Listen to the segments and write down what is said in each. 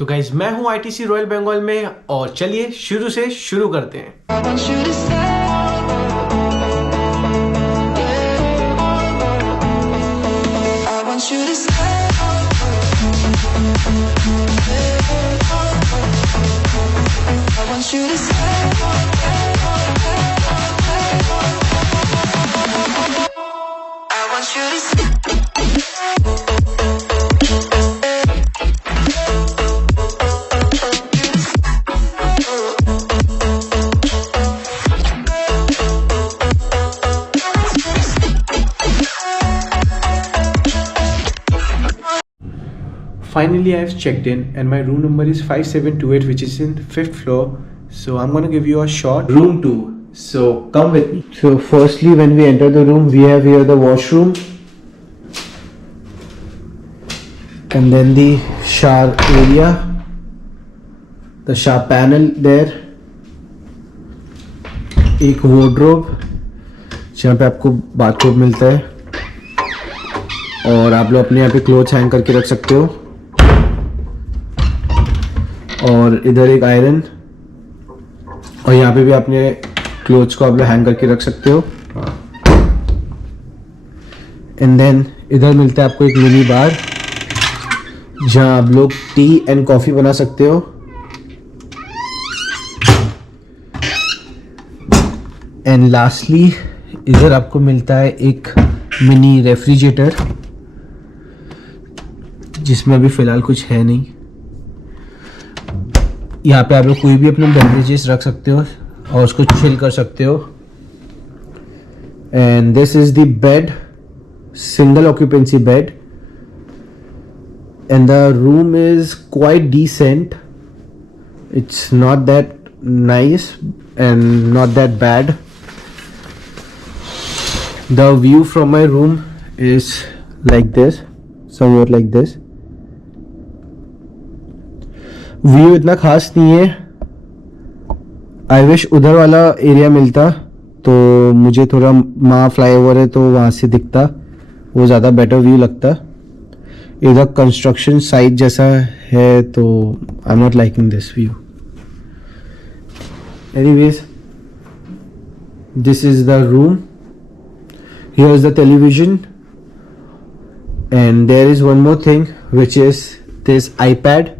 तो गाइज मैं हूं आईटीसी रॉयल बंगाल में और चलिए शुरू से शुरू करते हैं। Finally, I've checked in and my room number is 5728, which is in 5th floor. So I'm going to give you a short room tour. So come with me. So firstly, when we enter the room, we have here the washroom and then the shower area, the shower panel there, एक wardrobe जहाँ पे आपको बाथरूम मिलता है और आप लोग अपने यहाँ पे क्लोथ्स हैंग करके रख सकते हो। और इधर एक आयरन और यहाँ पे भी अपने क्लोथ्स को आप लोग हैंग करके रख सकते हो। एंड देन इधर मिलता है आपको एक मिनी बार जहाँ आप लोग टी एंड कॉफ़ी बना सकते हो। एंड लास्टली इधर आपको मिलता है एक मिनी रेफ्रिजरेटर जिसमें अभी फ़िलहाल कुछ है नहीं। यहाँ पे आप लोग कोई भी अपने बेवरेजेस रख सकते हो और उसको चिल कर सकते हो। And this is the bed, single occupancy bed and the room is quite decent. It's not that nice and not that bad. The view from my room is like this, somewhere like this. View इतना खास नहीं है। I wish उधर वाला एरिया मिलता तो मुझे थोड़ा वहाँ फ्लाईओवर है तो वहाँ से दिखता, वो ज़्यादा बेटर व्यू लगता। इधर कंस्ट्रक्शन साइट जैसा है तो I am not liking this view. Anyways this is the room, here is the television and there is one more thing which is this iPad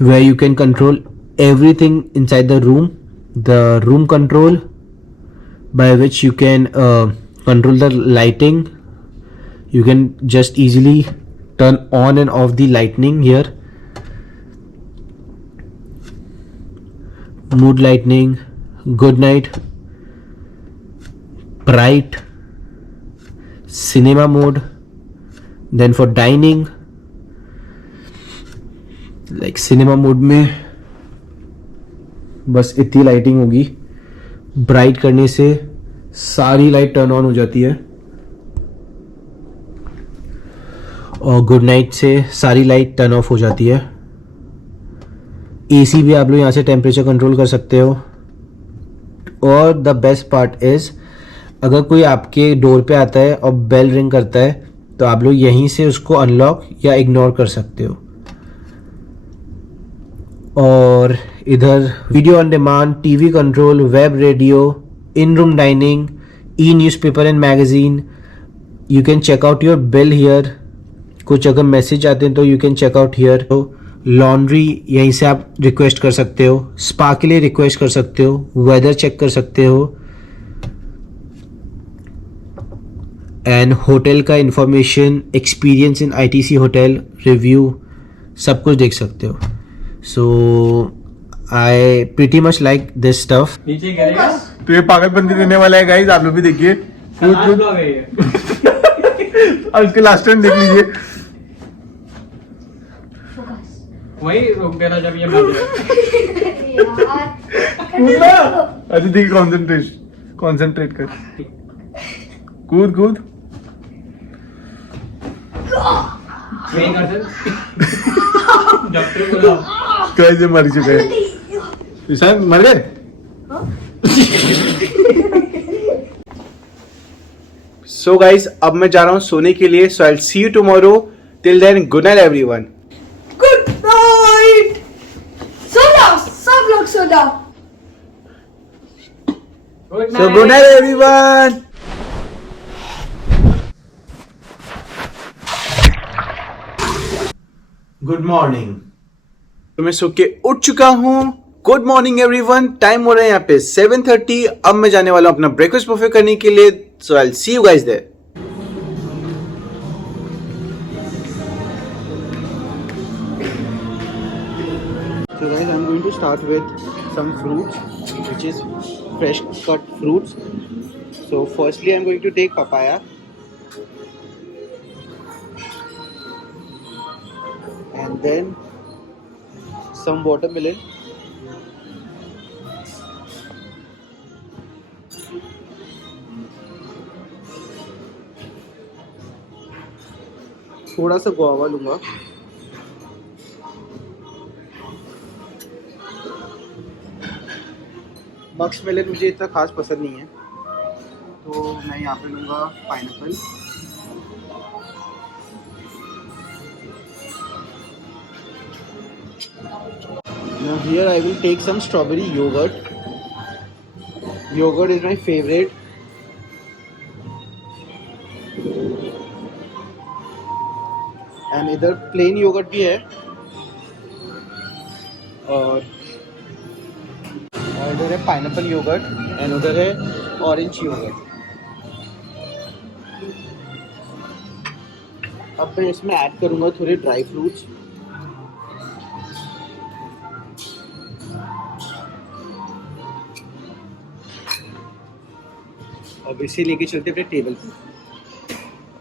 where you can control everything inside the room control by which you can control the lighting. You can just easily turn on and off the lightning here, mood lighting, good night, bright, cinema mode, then for dining like cinema mode में बस इतनी लाइटिंग होगी। ब्राइट करने से सारी light turn on हो जाती है और गुड नाइट से सारी लाइट टर्न ऑफ हो जाती है। एसी भी आप लोग यहाँ से टेम्परेचर कंट्रोल कर सकते हो। और द बेस्ट पार्ट इज अगर कोई आपके डोर पे आता है और बेल रिंग करता है तो आप लोग यहीं से उसको अनलॉक या इग्नोर कर सकते हो। और इधर video on demand, TV control, web radio, in room dining, e newspaper and magazine. You can check out your bill here. कुछ अगर मैसेज आते हैं तो you can check out here. तो लॉन्ड्री यहीं से आप रिक्वेस्ट कर सकते हो, स्पा के लिए रिक्वेस्ट कर सकते हो, वेदर चेक कर सकते हो एंड होटल का information, experience in ITC hotel, review, सब कुछ देख सकते हो। So I pretty much like this stuff. नीचे गिरेगा तो ये पागलपंती देने वाला है गाइस, आप लोग भी देखिए। अब इसके लास्ट टाइम देख लीजिए। वही रुक गया जब ये अच्छा देखिए, कंसंट्रेट कर, कूद कूद। कैसे मर चुके हैं ईशान, मर गए। सो गाइज अब मैं जा रहा हूँ सोने के लिए। So I will see you tomorrow. Till then good night everyone. Good जाओ। So good night everyone. Good morning. तो मैं सो के उठ चुका हूँ। Good morning everyone. टाइम हो रहा है यहाँ पे 7:30। अब मैं जाने वाला हूँ अपना ब्रेकफास्ट बुफे करने के लिए। So I will see you guys there. So guys, I'm going to start with some fruits, which is fresh cut fruits. So firstly, I'm going to take papaya, and then some watermelon, थोड़ा सा गुआवा लूँगा, मक्स मेलन मुझे इतना खास पसंद नहीं है, तो मैं यहाँ पे लूँगा pineapple. Now here I will take some strawberry yogurt. Yogurt is my favorite. And इधर plain yogurt भी है, और इधर है पाइनएप्पल योगर्ट, एंड उधर है ऑरेंज योगर्ट। अब मैं इसमें ऐड करूँगा थोड़े ड्राई फ्रूट्स। अब इसे लेके चलते अपने टेबल पे।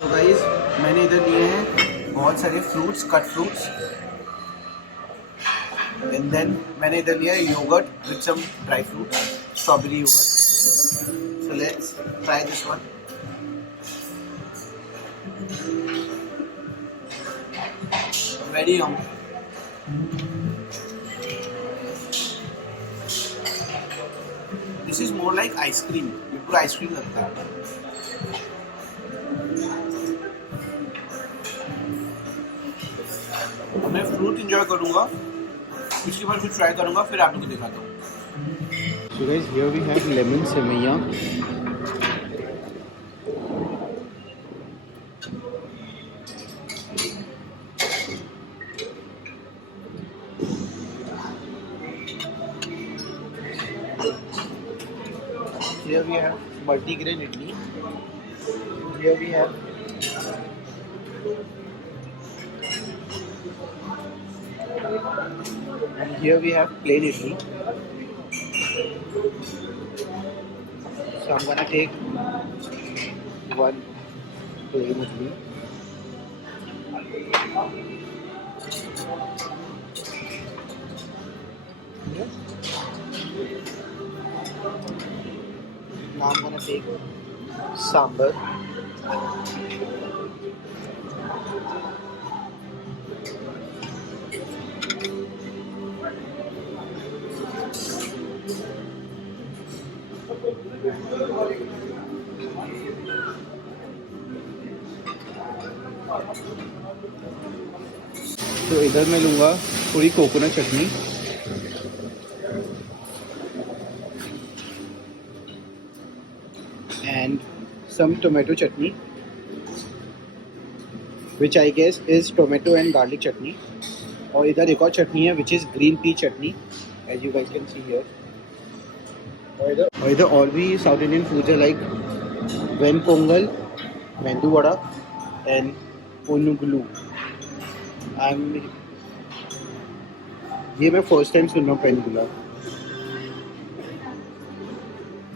तो गाइस, मैंने इधर लिए हैं बहुत सारे fruits, cut fruits, and then मैंने इधर लिया है yogurt with some dry fruit, strawberry yogurt. So let's try this one. Very yum. This is more like ice cream, ये पूरा आइसक्रीम लगता है। मैं फ्रूट एंजॉय करूंगा, इसके बाद कुछ ट्राई करूंगा, फिर आप लोग को दिखाता हूँ। So guys, here we have lemon सेवैयाँ। Here we have multigrain idli. Here we have and here we have plain idli. So I'm gonna take one plain idli. Now I'm gonna take sambar. तो इधर मैं लूँगा थोड़ी कोकोनट चटनी, and some tomato chutney, which I guess is tomato and garlic chutney. और इधर एक और चटनी है which is green pea chutney, as you guys can see here. और इधर और भी साउथ इंडियन फूड्स है like ven pongal, मेंदू वड़ा and पुनुगलू। ये मैं फर्स्ट टाइम सुन रहा हूँ पेनुगुला।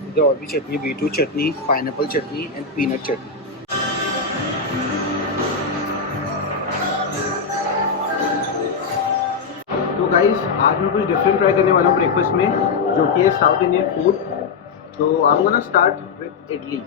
इधर और भी chutney, beetroot chutney, pineapple chutney and peanut chutney. तो गाइस, आज मैं कुछ डिफरेंट ट्राई करने वाला हूँ ब्रेकफास्ट में, जो कि है साउथ इंडियन फूड। तो I am gonna start with idli.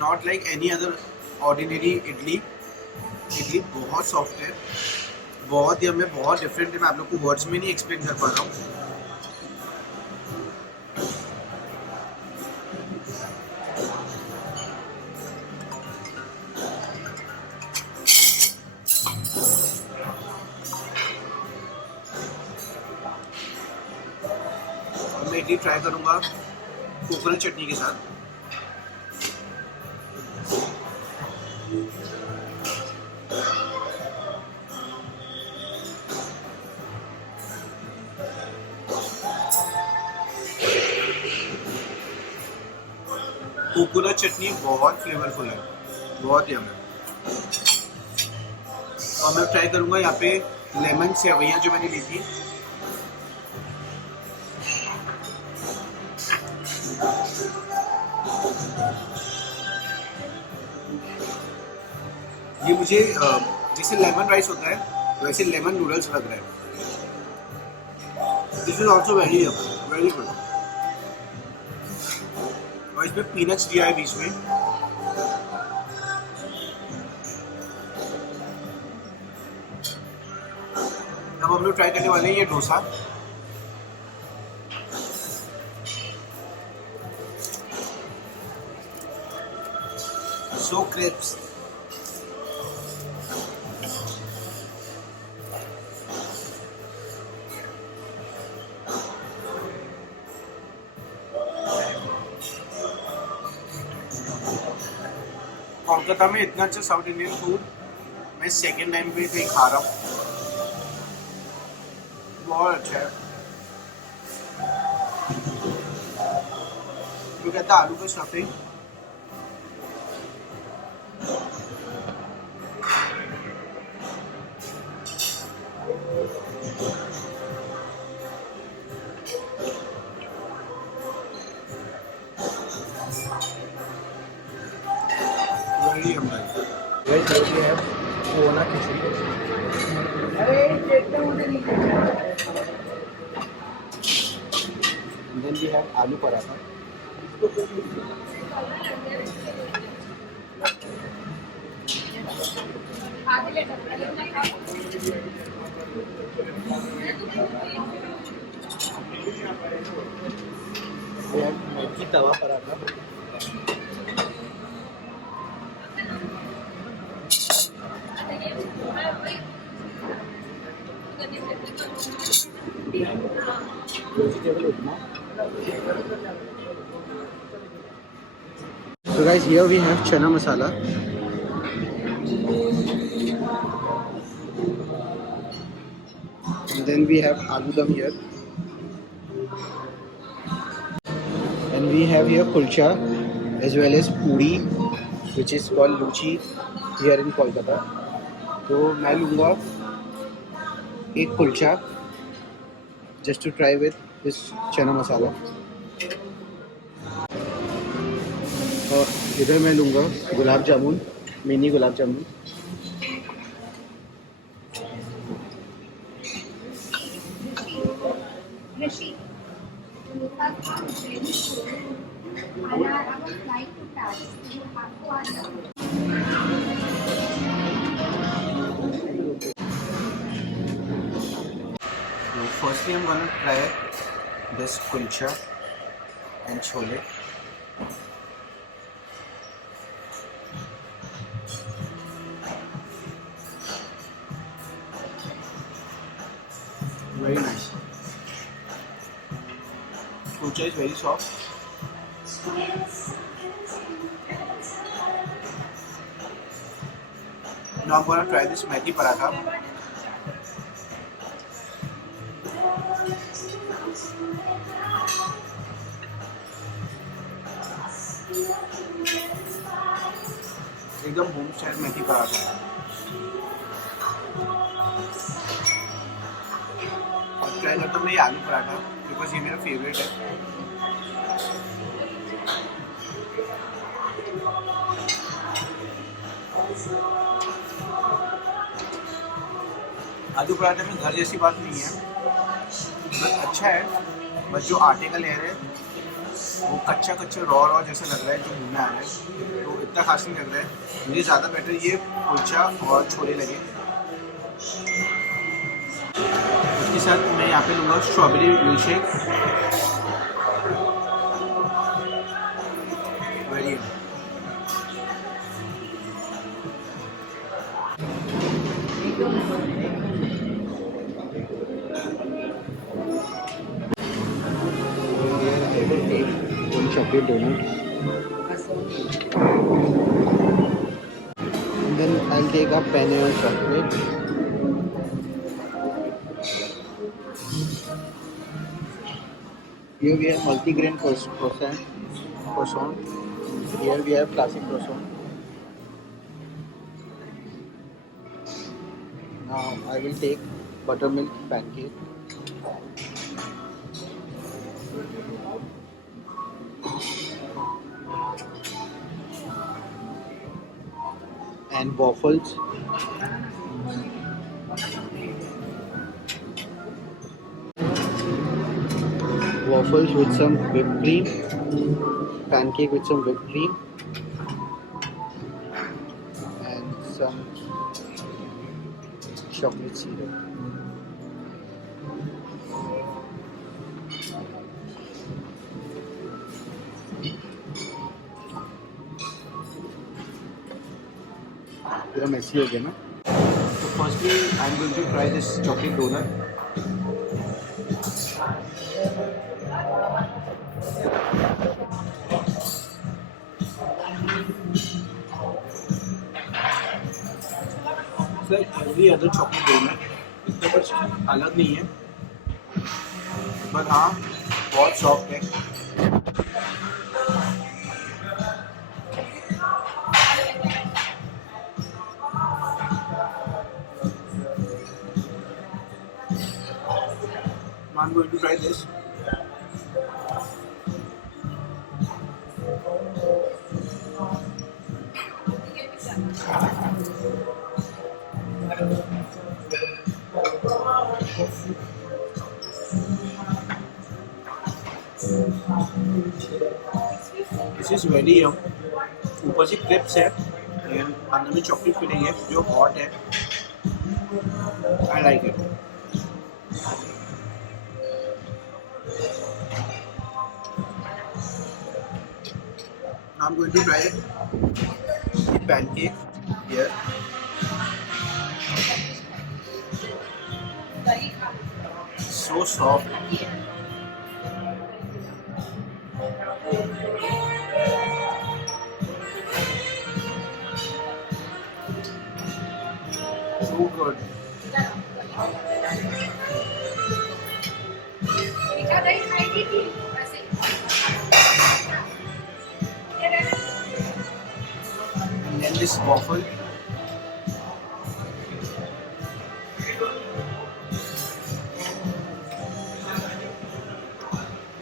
Not like any other ordinary idli. Idli बहुत सॉफ्ट है, बहुत ही हमें बहुत डिफरेंट है। मैं आप लोग को वर्ड्स में नहीं एक्सप्लेन कर पा रहा हूँ। इडली ट्राई करूँगा कोकोनट चटनी के साथ। कोकोनट चटनी बहुत फ्लेवरफुल है, बहुत यम है। और मैं ट्राई करूँगा यहाँ पे लेमन सेवइयाँ जो मैंने ली थी। ये मुझे जैसे लेमन राइस होता है वैसे लेमन नूडल्स लग रहा है। This is also very good. और इसमें पीनट्स दिया है बीच में। अब हम लोग ट्राई करने वाले हैं ये डोसा। सो क्रिस्प। कोलकाता में इतना अच्छा साउथ इंडियन फूड मैं सेकेंड टाइम पे कहीं खा रहा हूँ, बहुत अच्छा है। जो कहता है आलू का stuffing, very yummy. Guys, here we have Pona khichdi. And then we have aloo paratha. We have Maggi tawa paratha. Vegetable upma. So guys, here we have chana masala. And then we have aloo dum here. And we have here kulcha as well as puri, which is called luchi here in Kolkata. तो मैं लूँगा एक kulcha just to try with this चना मसाला। और इधर मैं लूँगा gulab jamun, mini gulab jamun. Firstly, I'm gonna try this kulcha and chole. Very nice. Kulcha is very soft. Now I'm gonna try this methi paratha. एकदम होम स्टाइल मेथी पराठा है। और ट्राई करता हूँ मैं ये आलू पराठा, बिकॉज ये मेरा फेवरेट है। आलू पराठे में घर जैसी बात नहीं है, बस अच्छा है। बस जो आटे का लेयर है वो कच्चा रॉ जैसा लग रहा है, जो मुँह में आ रहा है, तो इतना खास नहीं लग रहा है। मुझे ज़्यादा बेटर ये कुलचा और छोले लगे। उसके साथ मैं यहाँ पे लूँगा strawberry milk shake. Very chocolate donut. And then I'll take a penne or chocolate. Here we have multigrain croissant. Here we have classic croissant. Now I will take buttermilk pancake. And waffles. Waffles with some whipped cream. Pancake with some whipped cream. And some chocolate syrup. पूरा मेसी हो गया ना. So firstly, I'm going to try this chocolate donut. It's like every other chocolate donut. इसमें कुछ अलग नहीं है. पर हाँ, बहुत सॉफ्ट है. I'm going to try this. This is very yum. ऊपर से क्रिप्स है and अंदर में चॉकलेट फिलिंग है जो हॉट है. I like it. I'm going to try the pancake here. So soft. So good. And then this waffle.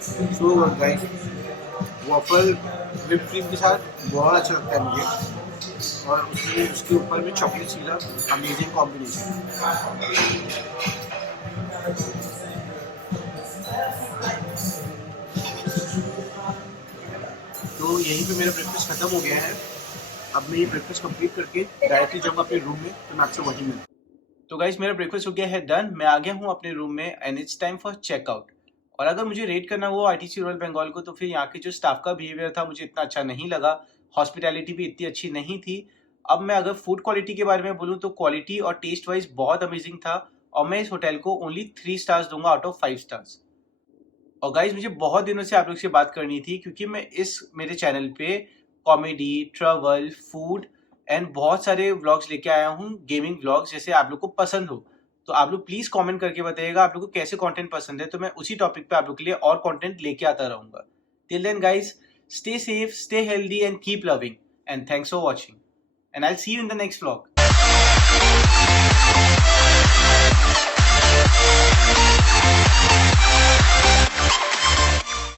So good guys. waffle whipped cream के साथ बहुत अच्छा लगता है मुझे, और उसके ऊपर में चॉकलेट सिरप, अमेजिंग कॉम्बिनेशन। तो यहीं पे मेरा ब्रेकफास्ट खत्म हो गया है। अब मैं ये ब्रेकफास्ट कंप्लीट करके डायरेक्टली जाऊँगा अपने रूम में, तो मैं आपसे वहीं मिलूँ। तो गाइस मेरा ब्रेकफास्ट हो गया है डन, मैं आ गया हूँ अपने रूम में and it's time for checkout. और अगर मुझे रेट करना हुआ आईटीसी रॉयल बंगाल को, तो फिर यहाँ के जो स्टाफ का बिहेवियर था मुझे इतना अच्छा नहीं लगा, हॉस्पिटैलिटी भी इतनी अच्छी नहीं थी। अब मैं अगर फूड क्वालिटी के बारे में बोलूँ तो क्वालिटी और टेस्ट वाइज बहुत अमेजिंग था, और मैं इस होटल को ओनली 3 स्टार्स दूंगा आउट ऑफ 5 स्टार्स। और गाइज मुझे बहुत दिनों से आप लोग से बात करनी थी, क्योंकि मैं इस मेरे चैनल पे कॉमेडी, ट्रैवल, फूड एंड बहुत सारे व्लॉग्स लेके आया हूँ, गेमिंग व्लॉग्स, जैसे आप लोग को पसंद हो। तो आप लोग प्लीज कमेंट करके बताइएगा आप लोग को कैसे कंटेंट पसंद है, तो मैं उसी टॉपिक पे आप लोग के लिए और कंटेंट लेके आता रहूंगा। Till then guys, stay safe, stay healthy and keep loving, and thanks for watching, and I will see you in the next vlog.